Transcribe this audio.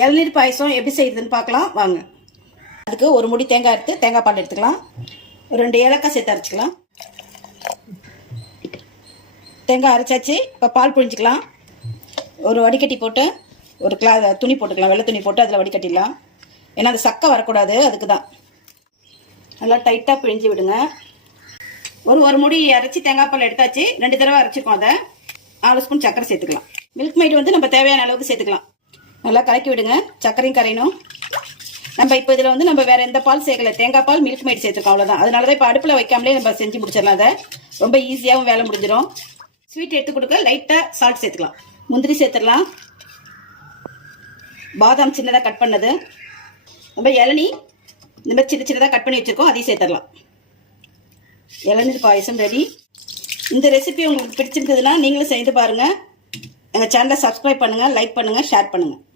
இளநீர் பாயசம் எப்படி செய்யுதுன்னு பார்க்கலாம் வாங்க. அதுக்கு ஒரு முடி தேங்காய் எடுத்து தேங்காய் பால் எடுத்துக்கலாம். 2 ஏலக்காய் சேர்த்து அரைச்சிக்கலாம். தேங்காய் அரைச்சாச்சு. இப்போ பால் புழிஞ்சிக்கலாம். ஒரு வடிகட்டி போட்டு ஒரு துணி போட்டுக்கலாம். வெள்ளை துணி போட்டு அதில் வடிகட்டிடலாம். ஏன்னா அது சக்கை வரக்கூடாது, அதுக்கு தான். நல்லா டைட்டாக பிழிஞ்சு விடுங்க. ஒரு முடி அரைச்சி தேங்காய் பால் எடுத்தாச்சு. 2 தடவை அரைச்சிருக்கோம். அதை 4 ஸ்பூன் சக்கரை சேர்த்துக்கலாம். மில்க் மைட் வந்து நம்ம தேவையான அளவுக்கு சேர்த்துக்கலாம். நல்லா கலக்கி விடுங்க. சக்கரையும் கரையணும். நம்ம இப்போ இதில் வந்து நம்ம வேறு எந்த பால் சேர்க்கல, தேங்காய் பால் மில்க் மைட் சேர்த்துருக்கோம், அவ்வளோதான். அதனால தான் இப்போ அடுப்பில் வைக்காமலே நம்ம செஞ்சு முடிச்சிடலாம். அதை ரொம்ப ஈஸியாகவும் வேலை முடிஞ்சிடும். ஸ்வீட் எடுத்து கொடுக்க லைட்டாக சால்ட் சேர்த்துக்கலாம். முந்திரி சேர்த்துடலாம். பாதாம் சின்னதாக கட் பண்ணது, நம்ம இளநீ இந்த மாதிரி சின்ன சின்னதாக கட் பண்ணி வச்சுருக்கோம், அதையும் சேர்த்துடலாம். இளநீர் பாயசம் ரெடி. இந்த ரெசிபி உங்களுக்கு பிடிச்சிருந்ததுன்னா நீங்களும் செய்து பாருங்கள். எங்கள் சேனலை சப்ஸ்கிரைப் பண்ணுங்கள், லைக் பண்ணுங்கள், ஷேர் பண்ணுங்கள்.